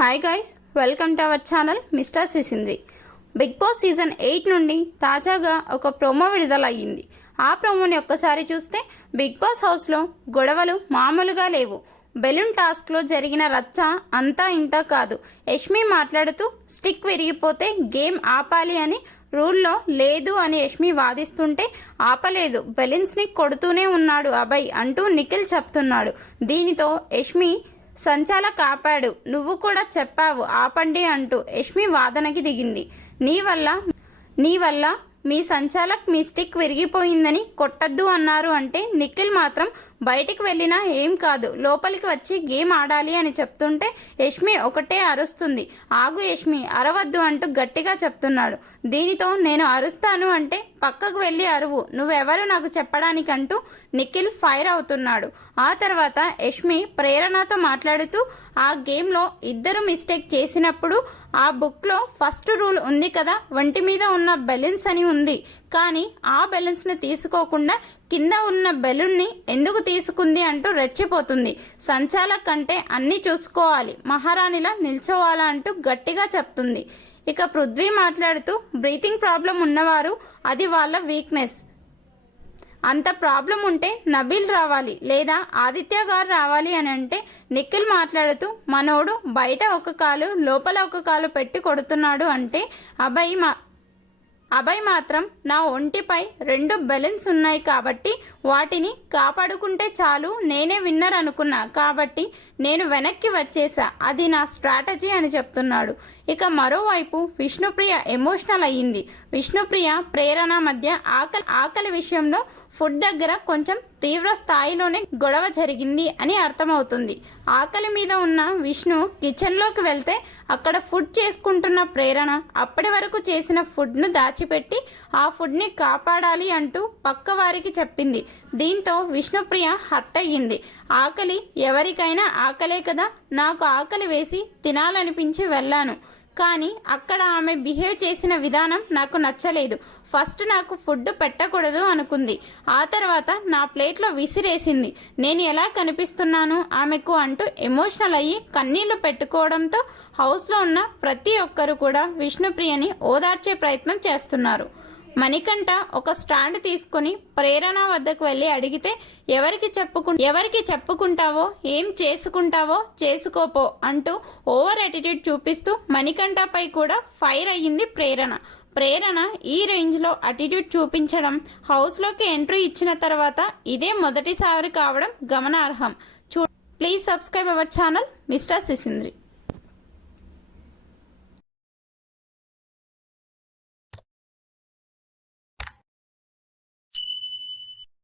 Hi guys, welcome to our channel mister Sisindri. Bigg Boss season 8 నుండి తాజాగా ఒక promo విడుదలయ్యింది. ఆ ప్రోమోని ఒక్కసారి చూస్తే బిగ్ బాస్ హౌస్లో గొడవలు మామూలుగా లేవు. బెలూన్ టాస్క్లో జరిగిన రచ్చ అంతా ఇంత కాదు. యష్మి మాట్లాడుతూ స్టిక్ విరిగిపోతే గేమ్ ఆపాలి అని రూల్లో లేదు అని యష్మి వాదిస్తుంటే ఆపలేదు, బెలూన్స్ని కొడుతూనే ఉన్నాడు అభయ్ అంటూ నిఖిల్ చెప్తున్నాడు. దీనితో యష్మి సంచాలక్ ఆపాడు, నువ్వు కూడా చెప్పావు ఆపండి అంటూ యష్మి వాదనకి దిగింది. నీ వల్ల మీ సంచాలక్ మీ స్టిక్ విరిగిపోయిందని కొట్టద్దు అన్నారు అంటే నిఖిల్ మాత్రం బయటికి వెళ్ళినా ఏం కాదు, లోపలికి వచ్చి గేమ్ ఆడాలి అని చెప్తుంటే యష్మి ఒకటే అరుస్తుంది. ఆగు యష్మి, అరవద్దు అంటూ గట్టిగా చెప్తున్నాడు. దీనితో నేను అరుస్తాను అంటే పక్కకు వెళ్ళి అరువు, నువ్వెవరు నాకు చెప్పడానికంటూ నిఖిల్ ఫైర్ అవుతున్నాడు. ఆ తర్వాత యష్మి ప్రేరణతో మాట్లాడుతూ ఆ గేమ్లో ఇద్దరు మిస్టేక్ చేసినప్పుడు ఆ బుక్లో ఫస్ట్ రూల్ ఉంది కదా, వంటి మీద ఉన్న బెలూన్స్ అని ఉంది, కానీ ఆ బెలూన్స్ని తీసుకోకుండా కింద ఉన్న బెలూన్ని ఎందుకు తీసుకుంది అంటూ రెచ్చిపోతుంది. సంచాలక్ అంటే అన్నీ చూసుకోవాలి, మహారాణిలా నిల్చోవాలా అంటూ గట్టిగా చెప్తుంది. ఇక పృథ్వీ మాట్లాడుతూ బ్రీతింగ్ ప్రాబ్లం ఉన్నవారు అది వాళ్ళ వీక్నెస్, అంత ప్రాబ్లం ఉంటే నబీల్ రావాలి లేదా ఆదిత్య గారు రావాలి అని అంటే నిఖిల్ మాట్లాడుతూ మనోడు బయట ఒక కాలు లోపల ఒక కాలు పెట్టి కొడుతున్నాడు అంటే అభయ్ మాత్రం నా ఒంటిపై 2 బెలూన్స్ ఉన్నాయి కాబట్టి వాటిని కాపాడుకుంటే చాలు, నేనే విన్నర్ అనుకున్నా కాబట్టి నేను వెనక్కి వచ్చేసా, అది నా స్ట్రాటజీ అని చెప్తున్నాడు. ఇక మరోవైపు విష్ణుప్రియ ఎమోషనల్ అయ్యింది. విష్ణుప్రియ ప్రేరణ మధ్య ఆకలి విషయంలో ఫుడ్ దగ్గర కొంచెం తీవ్ర స్థాయిలోనే గొడవ జరిగింది అని అర్థమవుతుంది. ఆకలి మీద ఉన్న విష్ణు కిచెన్లోకి వెళ్తే అక్కడ ఫుడ్ చేసుకుంటున్న ప్రేరణ అప్పటి వరకు చేసిన ఫుడ్ను దాచిపెట్టి ఆ ఫుడ్ని కాపాడాలి అంటూ పక్క వారికి చెప్పింది. దీంతో విష్ణుప్రియ హర్ట్ అయ్యింది. ఆకలి ఎవరికైనా ఆకలే కదా, నాకు ఆకలి వేసి తినాలనిపించి వెళ్ళాను, కానీ అక్కడ ఆమె బిహేవ్ చేసిన విధానం నాకు నచ్చలేదు. ఫస్ట్ నాకు ఫుడ్ పెట్టకూడదు అనుకుంది, ఆ తర్వాత నా ప్లేట్లో విసిరేసింది, నేను ఎలా కనిపిస్తున్నాను ఆమెకు అంటూ ఎమోషనల్ అయ్యి కన్నీళ్లు పెట్టుకోవడంతో హౌస్లో ఉన్న ప్రతి ఒక్కరు కూడా విష్ణుప్రియని ఓదార్చే ప్రయత్నం చేస్తున్నారు. మణికంఠ ఒక స్టాండ్ తీసుకుని ప్రేరణ వద్దకు వెళ్ళి అడిగితే ఎవరికి చెప్పుకుంటావో ఏం చేసుకుంటావో చేసుకోపో అంటూ ఓవర్ యాటిట్యూడ్ చూపిస్తూ మణికంఠపై కూడా ఫైర్ అయ్యింది ప్రేరణ ఈ రేంజ్లో అటిట్యూడ్ చూపించడం హౌస్లోకి ఎంట్రీ ఇచ్చిన తర్వాత ఇదే మొదటిసారి కావడం గమనార్హం. Please subscribe our channel mister సిసింద్రి.